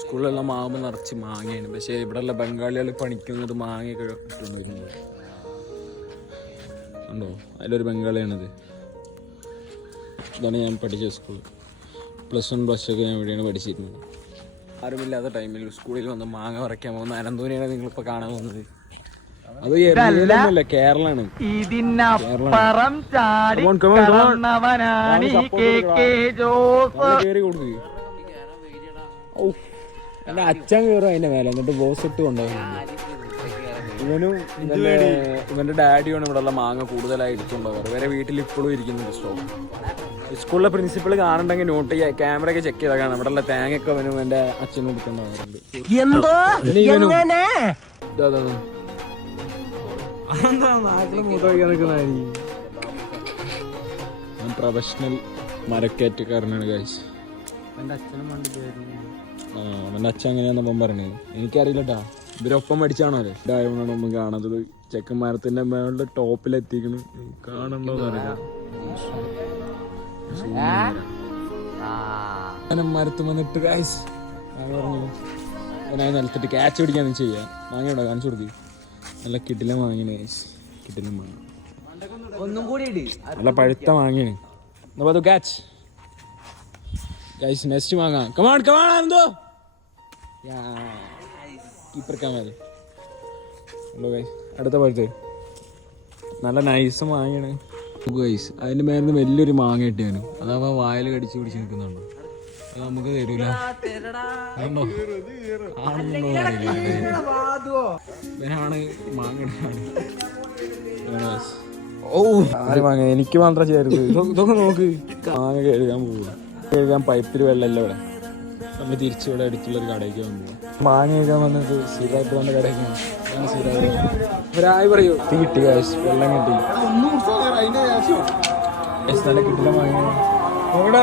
സ്കൂളിലെല്ലാം മാവുമ്പോൾ നിറച്ച് മാങ്ങയാണ്. പക്ഷേ ഇവിടെയുള്ള ബംഗാളികൾ പണിക്കുന്നത് മാങ്ങയൊക്കെ ഇട്ടുകൊണ്ട് വരുന്നത് ഉണ്ടോ? അതിലൊരു ബംഗാളിയാണിത്. ഇതാണ് ഞാൻ പഠിച്ച സ്കൂൾ. +1 +2 ഞാൻ ഇവിടെയാണ് പഠിച്ചിരുന്നത്. ആരുമില്ലാത്ത ടൈമിൽ സ്കൂളിൽ വന്ന് മാങ്ങ പറിക്കാൻ പോകുന്ന അനന്തൂരിയാണ് നിങ്ങളിപ്പോൾ കാണാൻ പോകുന്നത്. അത് എറണാകുളമല്ല, കേരളമാണ്. കേറി കൊടുക്ക്. എന്റെ അച്ഛൻ കയറും അതിന്റെ മേലെ, എന്നിട്ട് ബോസ് ഇട്ട് കൊണ്ടുപോകുന്നുണ്ട്. ഇവന്റെ ഡാഡിയാണ് ഇവിടെ ഉള്ള മാങ്ങ കൂടുതലായി എടുത്തുകൊണ്ടുപോകാറ്. വരെ വീട്ടിൽ ഇപ്പോഴും ഇരിക്കുന്നുണ്ട് സ്റ്റോക്ക്. സ്കൂളിലെ പ്രിൻസിപ്പൾ കാണുന്നുണ്ടെങ്കിൽ നോട്ട് ചെയ്യുക, ക്യാമറ ഒക്കെ ചെക്ക് ചെയ്താൽ കാണാം. ഇവിടെ ഉള്ള തേങ്ങയൊക്കെ അവനും എന്റെ അച്ഛനും എടുത്തുണ്ടാവാറുണ്ട്. Professional മരക്കയറ്റക്കാരനാണ് guys. അവന്റെ അച്ഛൻ അങ്ങനെയാണെന്ന് പറഞ്ഞത് എനിക്കറിയില്ലട്ടാ. ഇവരൊപ്പം പഠിച്ചാണോ ഇതായോണ്ടാണ് ഒന്നും കാണാത്തത്. ചെക്കന്മാരത്തിന്റെ മേളുടെ ടോപ്പിലെത്തിക്കണ്, കാണണ്ടോന്ന് അറിയാം. മരത്ത് വന്നിട്ട് ഗൈസ് പറഞ്ഞു ഞാൻ നിലത്തിട്ട് ക്യാച്ച് പിടിക്കാന്ന് ചെയ്യാം. വാങ്ങിയോടാ, കാണിച്ചു കൊടുക്കി. നല്ല കിടിലം വാങ്ങിയാണ് ഗൈസ്, കിടിലം വാങ്ങി. നല്ല പഴുത്ത വാങ്ങിയാണ്. ക്യാച്ച് ഗൈസ്, നെക്സ്റ്റ് വാങ്ങാം. കമാൺ കമാൺ ആനന്ദോ, കീപ്പർ കാമൽ. ഹലോ ഗൈസ്, അടുത്ത പഴുത്ത് നല്ല നൈസ് മാങ്ങയാണ് ഗൈസ്. അതിന്റെ മേലെ വലിയൊരു മാങ്ങ കിട്ടിയാണ്. അതാവുമ്പോ വായിൽ കടിച്ച് പിടിച്ച് നിൽക്കുന്നുണ്ടോ? അത് നമുക്ക് തരൂല. ഇവനാണ് മാങ്ങ. ഓ ആര് മാങ്ങ? എനിക്ക് മാത്രം ചേർത്ത് ഇതൊക്കെ നോക്ക്. മാങ്ങ കഴുകാൻ പോവുക. കഴുകാൻ പൈപ്പിൽ വെള്ളമല്ല ഇവിടെ. നമ്മൾ തിരിച്ചു ഇവിടെ അടുത്തുള്ളൊരു കടയ്ക്ക് വന്നു. മാങ്ങ കഴുകാൻ വന്നിട്ട് സ്ഥിരമായിട്ട് വന്ന കടയ്ക്കാണ്. ഒരായി പറയൂ. കിട്ടി കാശ്, വെള്ളം കിട്ടി. നല്ല കിട്ടില്ല മാങ്ങ. എവിടെ